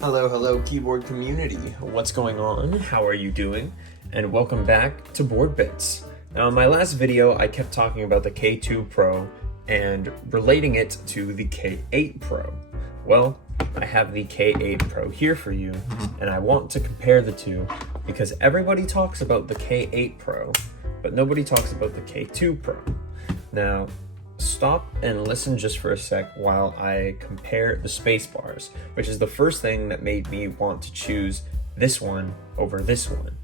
Hello, keyboard community. What's going on? How are you doing? And welcome back to Board Bits. Now, in my last video, I kept talking about the K2 Pro and relating it to the K8 Pro. Well, I have the K8 Pro here for you, and I want to compare the two because everybody talks about the K8 Pro, but nobody talks about the K2 Pro. Now, stop and listen just for a sec while I compare the space bars, which is the first thing that made me want to choose this one over this one.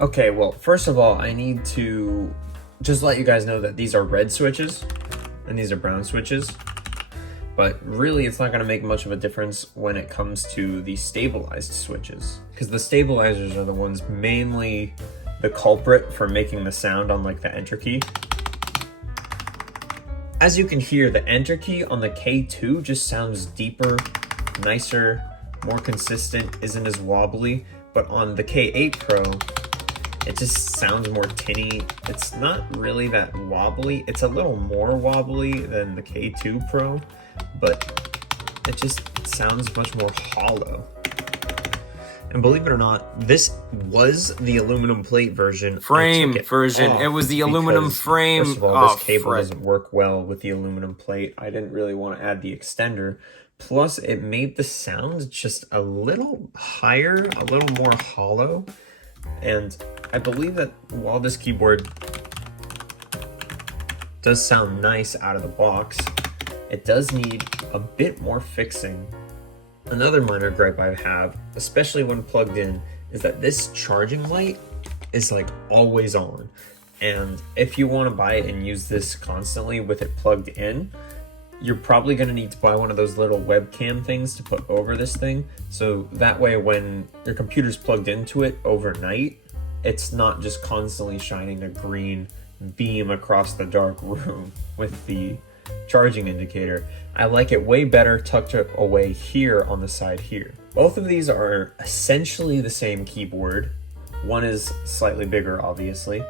Okay, well, first of all, I need to just let you guys know that these are red switches and these are brown switches, but really it's not going to make much of a difference when it comes to the stabilized switches, because the stabilizers are the ones mainly the culprit for making the sound on like the enter key. As you can hear, the enter key on the K2 just sounds deeper, nicer, more consistent, isn't as wobbly, but on the K8 Pro, it just sounds more tinny. It's not really that wobbly. It's a little more wobbly than the K2 Pro, but it just sounds much more hollow. And believe it or not, this was the aluminum plate version. It was the aluminum frame. First of all, this cable doesn't work well with the aluminum plate. I didn't really want to add the extender. Plus, it made the sound just a little higher, a little more hollow. And I believe that while this keyboard does sound nice out of the box, it does need a bit more fixing. Another minor gripe I have, especially when plugged in, is that this charging light is like always on. And if you want to buy it and use this constantly with it plugged in, you're probably going to need to buy one of those little webcam things to put over this thing, so that way when your computer's plugged into it overnight, it's not just constantly shining a green beam across the dark room with the charging indicator. I like it way better tucked away here on the side here. Both of these are essentially the same keyboard. One is slightly bigger, obviously,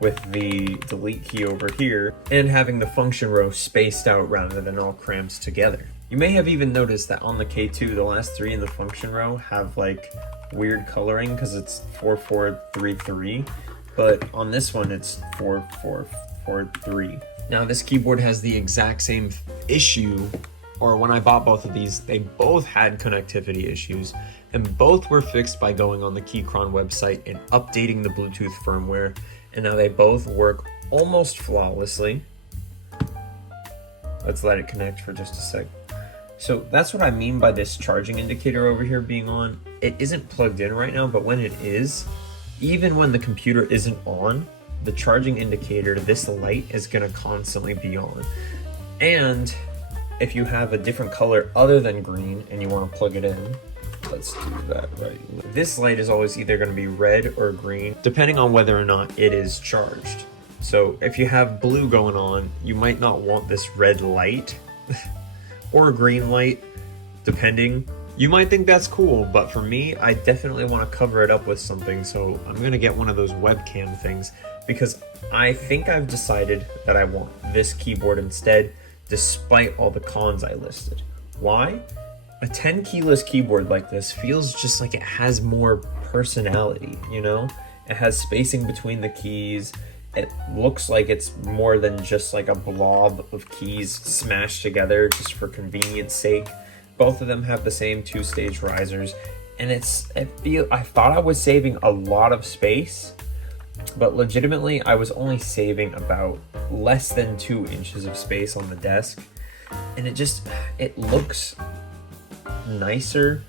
with the delete key over here, and having the function row spaced out rather than all crammed together. You may have even noticed that on the K2, the last three in the function row have like weird coloring because it's 4433, but on this one it's 4443. Now this keyboard has the exact same issue, or when I bought both of these, they both had connectivity issues, and both were fixed by going on the Keychron website and updating the Bluetooth firmware. And now they both work almost flawlessly. Let's let it connect for just a sec. So that's what I mean by this charging indicator over here being on. It isn't plugged in right now, but when it is, even when the computer isn't on, the charging indicator, this light, is gonna constantly be on. And if you have a different color other than green and you wanna plug it in, let's do that right. This light is always either going to be red or green, depending on whether or not it is charged. So if you have blue going on, you might not want this red light or green light, depending. You might think that's cool, but for me, I definitely want to cover it up with something. So I'm going to get one of those webcam things because I think I've decided that I want this keyboard instead, despite all the cons I listed. Why? A 10 keyless keyboard like this feels just like it has more personality, you know? It has spacing between the keys. It looks like it's more than just like a blob of keys smashed together just for convenience sake. Both of them have the same two-stage risers, and I thought I was saving a lot of space, but legitimately I was only saving about less than 2 inches of space on the desk, and it looks nicer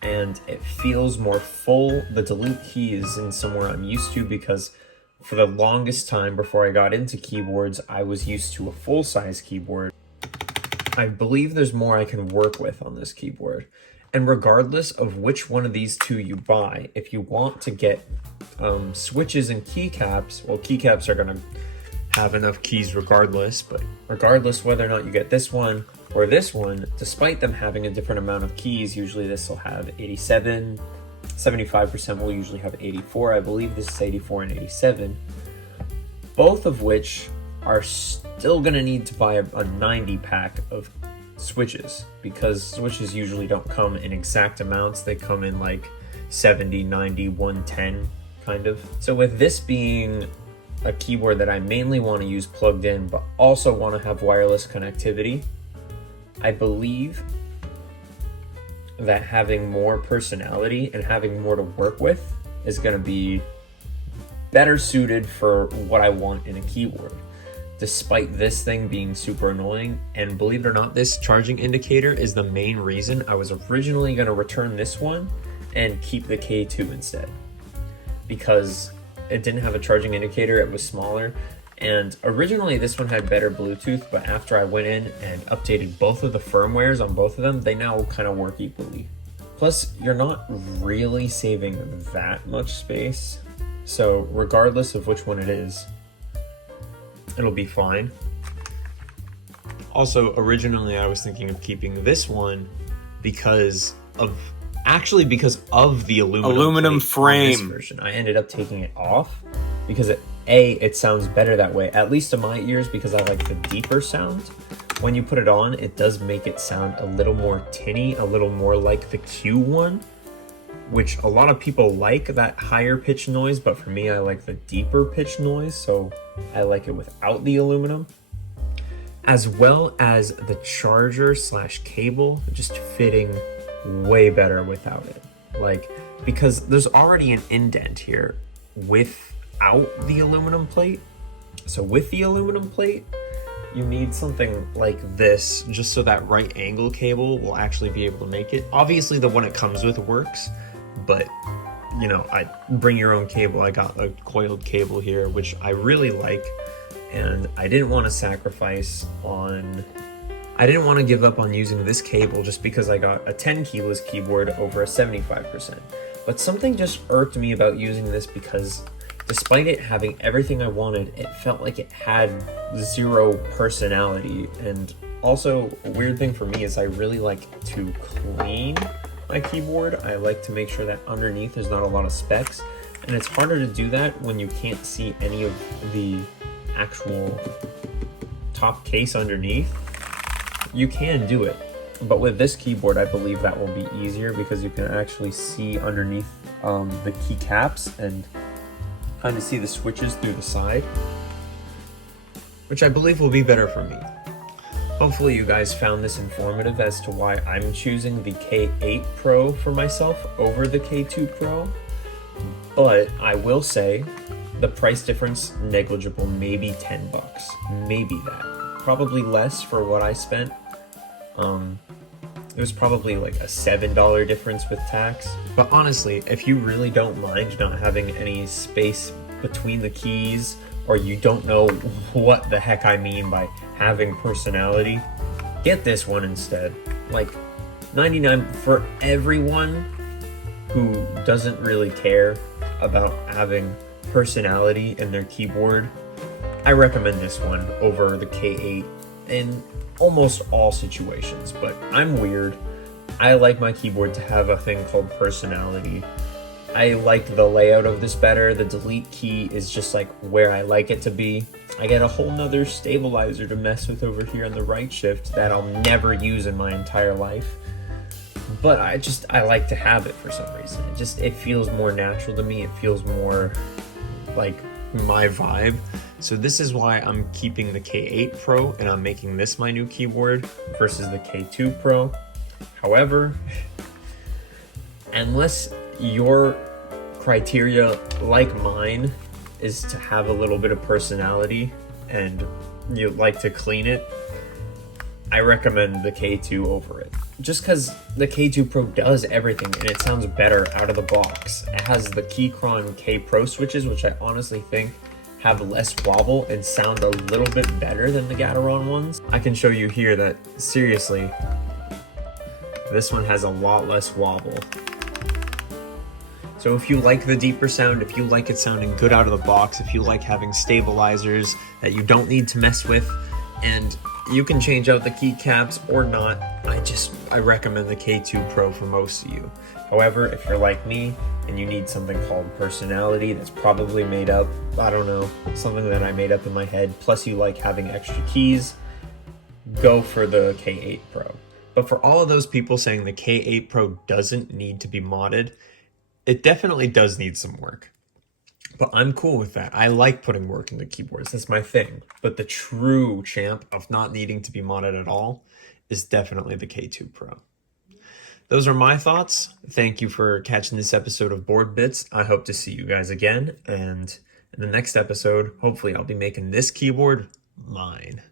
and it feels more full. The delete key is in somewhere I'm used to because for the longest time before I got into keyboards, I was used to a full-size keyboard. I believe there's more I can work with on this keyboard. And regardless of which one of these two you buy, if you want to get switches and keycaps, well, keycaps are going to have enough keys regardless, but regardless whether or not you get this one Or this one, despite them having a different amount of keys, usually this will have 87, 75% will usually have 84. I believe this is 84 and 87, both of which are still gonna need to buy a 90 pack of switches, because switches usually don't come in exact amounts. They come in like 70, 90, 110 kind of. So with this being a keyboard that I mainly want to use plugged in but also want to have wireless connectivity, I believe that having more personality and having more to work with is going to be better suited for what I want in a keyboard, despite this thing being super annoying. And believe it or not, this charging indicator is the main reason I was originally going to return this one and keep the K2 instead, because it didn't have a charging indicator, it was smaller, and originally this one had better Bluetooth, but after I went in and updated both of the firmwares on both of them, they now kind of work equally. Plus, you're not really saving that much space, so regardless of which one it is, it'll be fine. Also, originally I was thinking of keeping this one because of the aluminum frame version. I ended up taking it off because it sounds better that way, at least to my ears, because I like the deeper sound. When you put it on, it does make it sound a little more tinny, a little more like the Q1, which a lot of people like that higher pitch noise, but for me, I like the deeper pitch noise, so I like it without the aluminum. As well as the charger / cable just fitting way better without it. Like, because there's already an indent here without the aluminum plate. So with the aluminum plate, you need something like this just so that right angle cable will actually be able to make it. Obviously the one it comes with works, but you know, I bring your own cable. I got a coiled cable here, which I really like, and I didn't want to give up on using this cable just because I got a 10 keyless keyboard over a 75%. But something just irked me about using this, because despite it having everything I wanted, it felt like it had zero personality. And also, a weird thing for me is I really like to clean my keyboard. I like to make sure that underneath there's not a lot of specks, and it's harder to do that when you can't see any of the actual top case underneath. You can do it, but with this keyboard, I believe that will be easier because you can actually see underneath the keycaps and kind of see the switches through the side, which I believe will be better for me. Hopefully you guys found this informative as to why I'm choosing the K8 Pro for myself over the K2 Pro, but I will say the price difference negligible, maybe 10 bucks, maybe that. Probably less for what I spent. It was probably like a $7 difference with tax. But honestly, if you really don't mind not having any space between the keys, or you don't know what the heck I mean by having personality, get this one instead. Like 99 for everyone who doesn't really care about having personality in their keyboard. I recommend this one over the K8 in almost all situations, but I'm weird. I like my keyboard to have a thing called personality. I like the layout of this better. The delete key is just like where I like it to be. I get a whole nother stabilizer to mess with over here on the right shift that I'll never use in my entire life. But I like to have it for some reason. It feels more natural to me. It feels more like my vibe. So this is why I'm keeping the K8 Pro and I'm making this my new keyboard versus the K2 Pro. However, unless your criteria, like mine, is to have a little bit of personality and you like to clean it, I recommend the K2 over it. Just because the K2 Pro does everything and it sounds better out of the box. It has the Keychron K Pro switches, which I honestly think have less wobble and sound a little bit better than the Keychron ones. I can show you here that, seriously, this one has a lot less wobble. So if you like the deeper sound, if you like it sounding good out of the box, if you like having stabilizers that you don't need to mess with, and You can change out the keycaps or not. I recommend the K2 Pro for most of you. However, if you're like me and you need something called personality that's probably made up, I don't know, something that I made up in my head, plus you like having extra keys, go for the K8 Pro. But for all of those people saying the K8 Pro doesn't need to be modded, it definitely does need some work. But I'm cool with that. I like putting work into keyboards. That's my thing. But the true champ of not needing to be modded at all is definitely the K2 Pro. Those are my thoughts. Thank you for catching this episode of Board Bits. I hope to see you guys again. And in the next episode, hopefully I'll be making this keyboard mine.